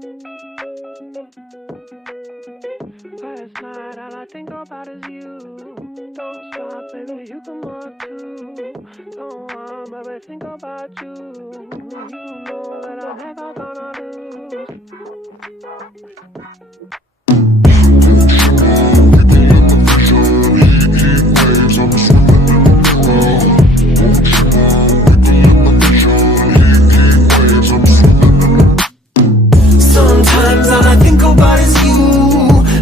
Last night, all I think about is you. Don't stop, baby, you come up too. Don't want, baby, think about you. You know that I'm never gonna lose. Sometimes all I think about is you.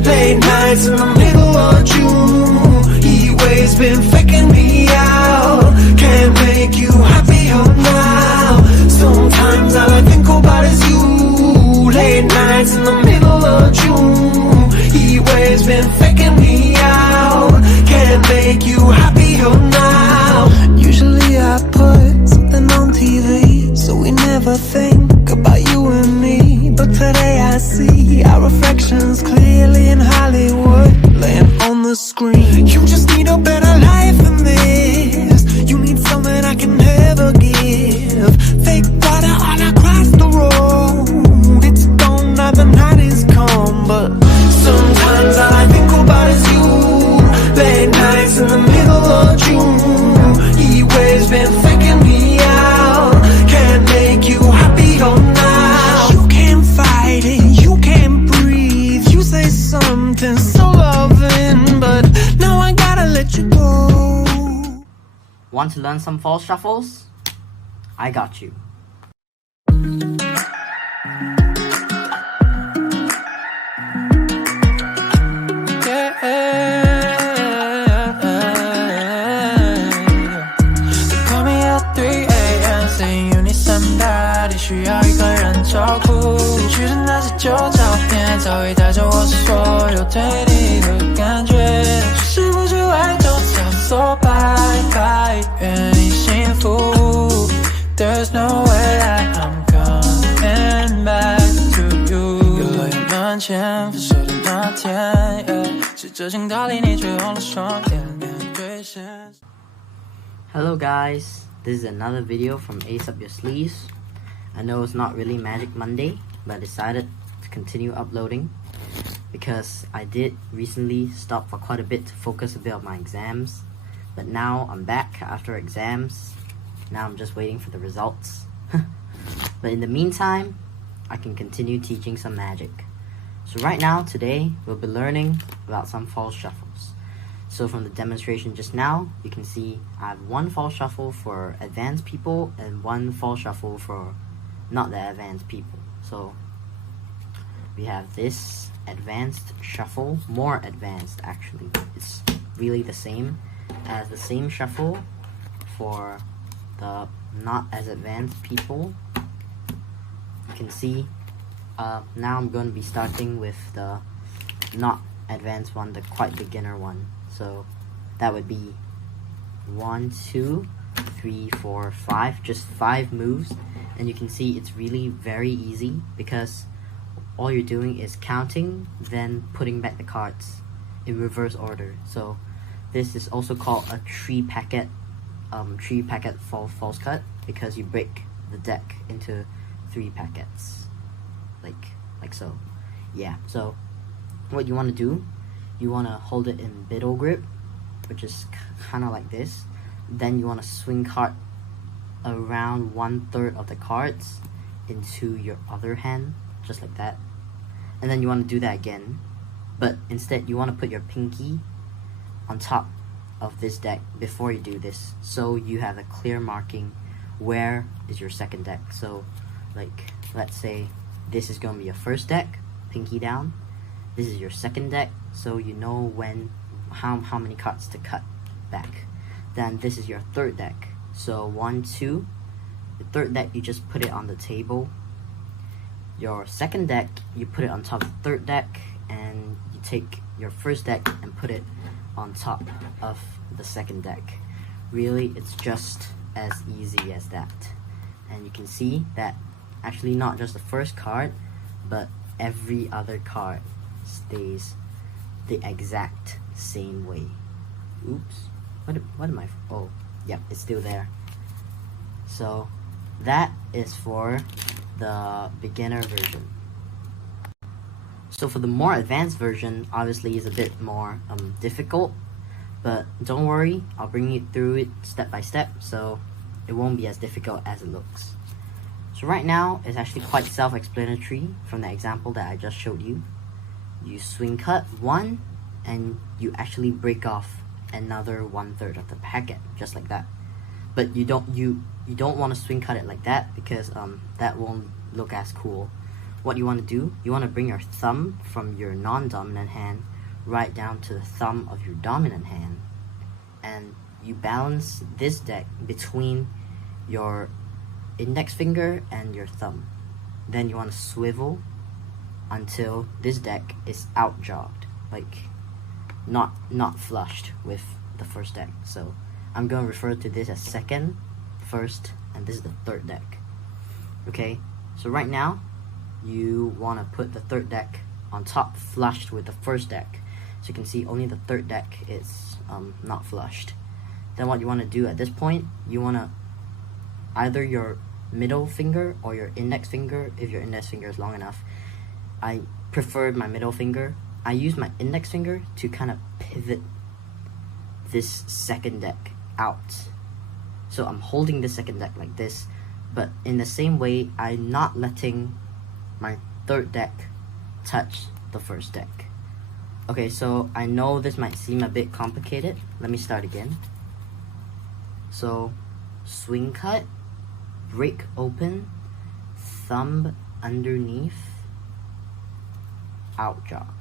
Late nights in the middle of June. He waves been faking me out. Can't make you happier now. Sometimes all I think about is you. Late nights in the middle of June. He waves been faking me out. Can't make you happier now. Usually I put something on TV, so we never think about you and me. But today I see our reflections clearly in Hollywood, laying on the screen. You just need a better life than this. You need something I can never give. Fake water all across the road. It's gone now, the night is come. But sometimes all I think about is you. Late nights in the middle of June. He waves been faking me out. Can't make you happier now. You can't fight it, you can't breathe. You say something so loving, but now I gotta let you go. Want to learn some false shuffles? I got you. Call me at 3 a.m. saying you need somebody 需要一个人照顾去的那些旧照片早已带着我所有对你的感觉只是不知爱就叫做拜拜愿你幸福 There's no way that I'm coming back to you 有了眼门前分手的那天 是这情道理你却红了双眼面对现实 Hello guys, this is another video from Ace Up Your Sleeves. I know it's not really Magic Monday, but I decided to continue uploading because I did recently stop for quite a bit to focus a bit on my exams. But now I'm back after exams. Now I'm just waiting for the results. But in the meantime, I can continue teaching some magic. So right now, today, we'll be learning about some false shuffles. So from the demonstration just now, you can see I have one false shuffle for advanced people and one false shuffle for not the advanced people. So we have this advanced shuffle, more advanced actually. It's really the same as the same shuffle for the not as advanced people. You can see now I'm going to be starting with the not advanced one, the quite beginner one. So that would be 1, 2, 3, 4, 5, just 5 moves. And you can see it's really very easy because all you're doing is counting, then putting back the cards in reverse order. So this is also called a 3-packet false cut because you break the deck into 3 packets, like so. Yeah. So what you want to do, you want to hold it in middle grip, which is kind of like this. Then you want to swing card around 1/3 of the cards into your other hand, just like that. And then you want to do that again, but instead you want to put your pinky on top of this deck before you do this, so you have a clear marking where is your second deck. So like, let's say this is going to be your first deck, pinky down. This is your second deck, so you know how many cards to cut back. Then this is your third deck. So 1, 2. The third deck, you just put it on the table. Your second deck, you put it on top of the third deck, and you take your first deck and put it on top of the second deck. Really, it's just as easy as that. And you can see that actually not just the first card, but every other card stays the exact same way. Oops, what am I, oh, yep, it's still there. So that is for the beginner version. So for the more advanced version, obviously is a bit more difficult, but don't worry, I'll bring you through it step by step, so it won't be as difficult as it looks. So right now, it's actually quite self-explanatory from the example that I just showed you. You swing cut one, and you actually break off another 1/3 of the packet, just like that. But you don't want to swing cut it like that, because that won't look as cool. What you want to do, you want to bring your thumb from your non-dominant hand right down to the thumb of your dominant hand, and you balance this deck between your index finger and your thumb. Then you want to swivel until this deck is out jogged, like not flushed with the first deck. So I'm going to refer to this as second, first, and this is the third deck. Okay, so right now you want to put the third deck on top, flushed with the first deck. So you can see only the third deck is not flushed. Then what you want to do at this point, you want to either your middle finger or your index finger, if your index finger is long enough. I prefer my middle finger. I use my index finger to kind of pivot this second deck out. So I'm holding the second deck like this, but in the same way, I'm not letting my third deck touch the first deck. Okay, so I know this might seem a bit complicated. Let me start again. So swing cut, break open, thumb underneath, out jog.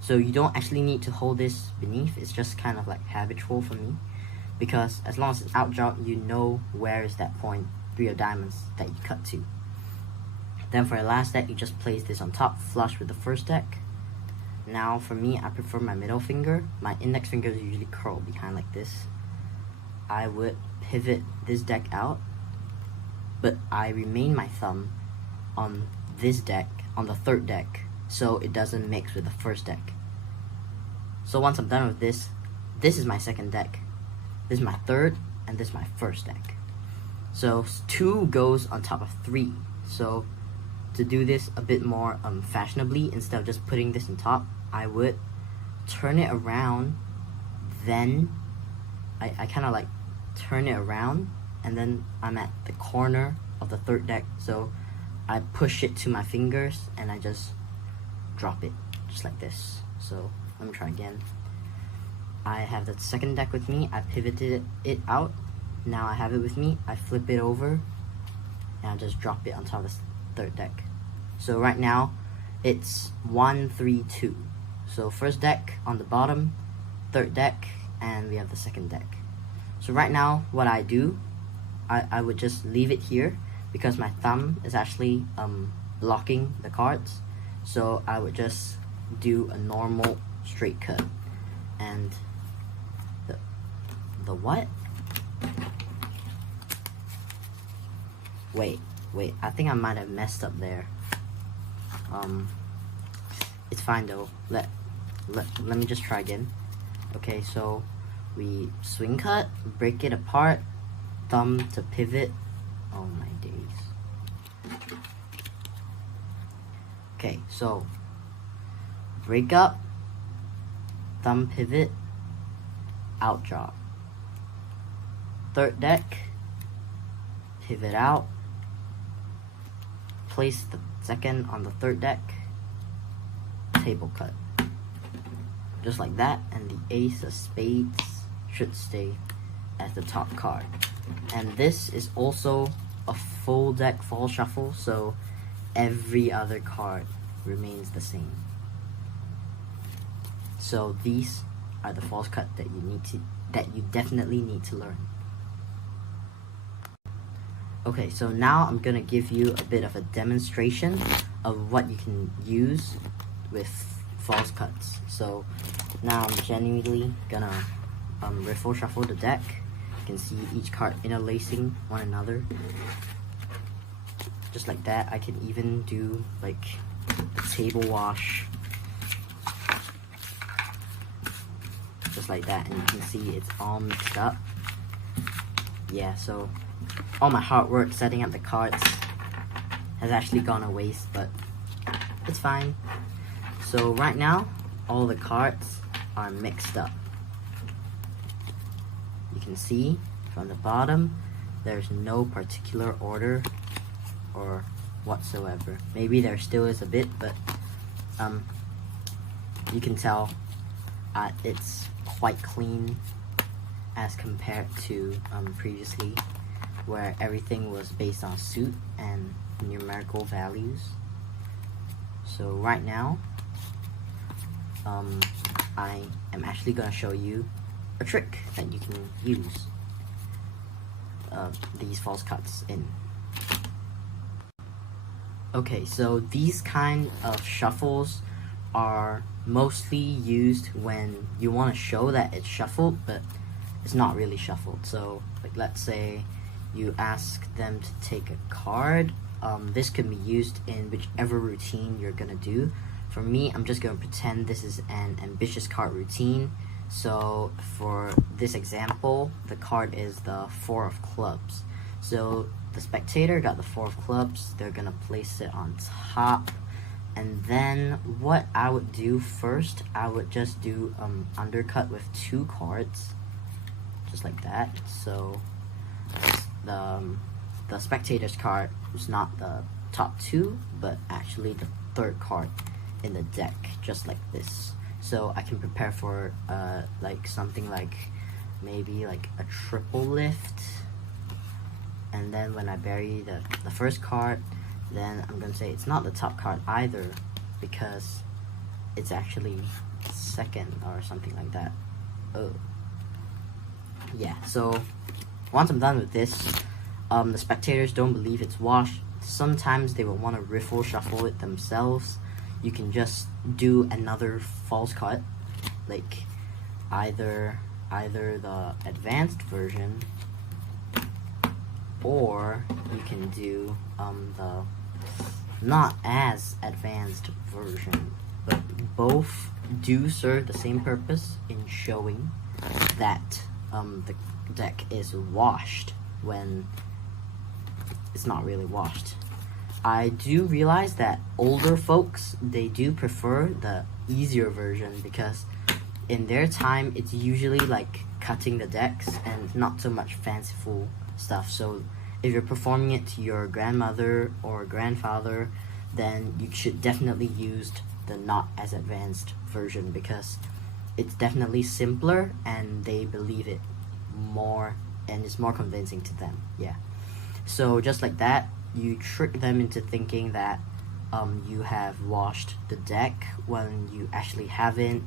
So you don't actually need to hold this beneath, it's just kind of like habitual for me, because as long as it's out jog, you know where is that point 3 of diamonds that you cut to. Then for the last deck, you just place this on top, flush with the first deck. Now for me, I prefer my middle finger. My index finger is usually curled behind like this. I would pivot this deck out, but I remain my thumb on this deck, on the third deck, so it doesn't mix with the first deck. So once I'm done with this, this is my second deck, this is my third, and this is my first deck. So 2 goes on top of 3. So to do this a bit more fashionably, instead of just putting this on top, I would turn it around, then I kind of like turn it around, and then I'm at the corner of the third deck, so I push it to my fingers and I just drop it just like this. So let me try again. I have the second deck with me, I pivoted it out, now I have it with me, I flip it over and I just drop it on top of the third deck. So right now it's 1, 3, 2. So first deck on the bottom, third deck, and we have the second deck. So right now what I do, I would just leave it here because my thumb is actually blocking the cards. So I would just do a normal straight cut. And the what? Wait, I think I might have messed up there. It's fine though. Let me just try again. Okay, so we swing cut, break it apart, thumb to pivot. Oh my days. Okay, so break up, thumb pivot, out jog. Third deck, pivot out, place the second on the third deck, table cut. Just like that, and the ace of spades should stay as the top card. And this is also a full deck fall shuffle, so every other card remains the same. So these are the false cut that you definitely need to learn. Okay, so now I'm gonna give you a bit of a demonstration of what you can use with false cuts. So now I'm genuinely gonna riffle shuffle the deck. You can see each card interlacing one another. Just like that. I can even do like a table wash. Just like that, and you can see it's all mixed up. Yeah, so all my hard work setting up the cards has actually gone to waste, but it's fine. So right now, all the cards are mixed up. You can see from the bottom, there's no particular order or whatsoever. Maybe there still is a bit, but you can tell it's quite clean as compared to previously, where everything was based on suit and numerical values. So right now, I am actually going to show you a trick that you can use these false cuts in. Okay, so these kind of shuffles are mostly used when you want to show that it's shuffled, but it's not really shuffled. So, like, let's say you ask them to take a card. This can be used in whichever routine you're gonna do. For me, I'm just gonna pretend this is an ambitious card routine. So for this example, the card is the 4 of clubs. So the spectator got the 4 of clubs. They're gonna place it on top. And then what I would do first, I would just do undercut with 2 cards, just like that. So the spectator's card is not the top 2, but actually the 3rd card in the deck, just like this. So I can prepare for like something like maybe like a triple lift, and then when I bury the first card, then I'm gonna say it's not the top card either, because it's actually second or something like that. Oh yeah, so once I'm done with this, the spectators don't believe it's washed. Sometimes they will want to riffle shuffle it themselves. You can just do another false cut, like either the advanced version, or you can do the not as advanced version, but both do serve the same purpose in showing that the deck is washed when it's not really washed. I do realize that older folks, they do prefer the easier version, because in their time it's usually like cutting the decks and not so much fanciful stuff. So if you're performing it to your grandmother or grandfather, then you should definitely use the not as advanced version, because it's definitely simpler and they believe it more and it's more convincing to them. Yeah. So just like that, you trick them into thinking that you have washed the deck when you actually haven't.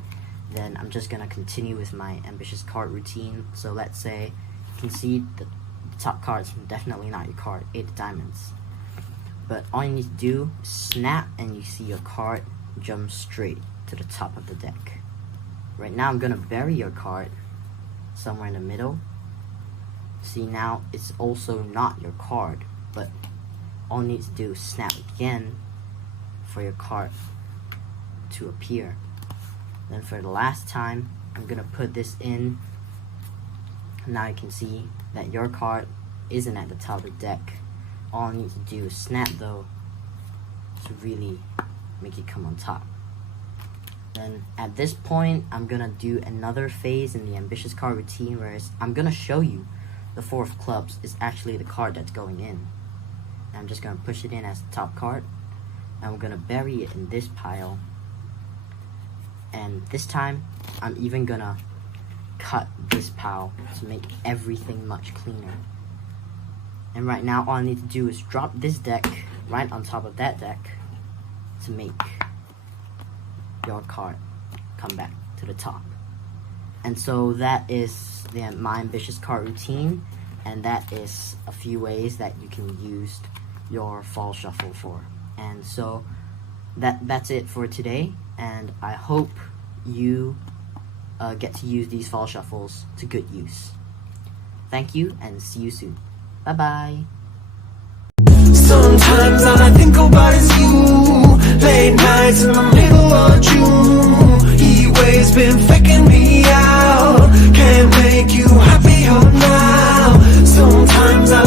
Then I'm just gonna continue with my ambitious card routine. So let's say you can see the top card's definitely not your card, 8 of diamonds. But all you need to do is snap and you see your card jump straight to the top of the deck. Right now I'm gonna bury your card somewhere in the middle. See, now it's also not your card, but all you need to do is snap again for your card to appear. Then for the last time, I'm gonna put this in. Now you can see that your card isn't at the top of the deck. All you need to do is snap though to really make it come on top. Then at this point, I'm gonna do another phase in the ambitious card routine, whereas I'm gonna show you the 4 of clubs is actually the card that's going in. And I'm just gonna push it in as the top card. And I'm gonna bury it in this pile. And this time, I'm even gonna cut this pile to make everything much cleaner. And right now, all I need to do is drop this deck right on top of that deck to make your card come back to the top. And so that is my ambitious card routine, and that is a few ways that you can use your fall shuffle for. And so that's it for today, and I hope you get to use these fall shuffles to good use. Thank you, and see you soon. Bye bye. Sometimes all I think about is you. Late nights in the middle of June. He waves been faking me out. Can't make you happier now. Sometimes I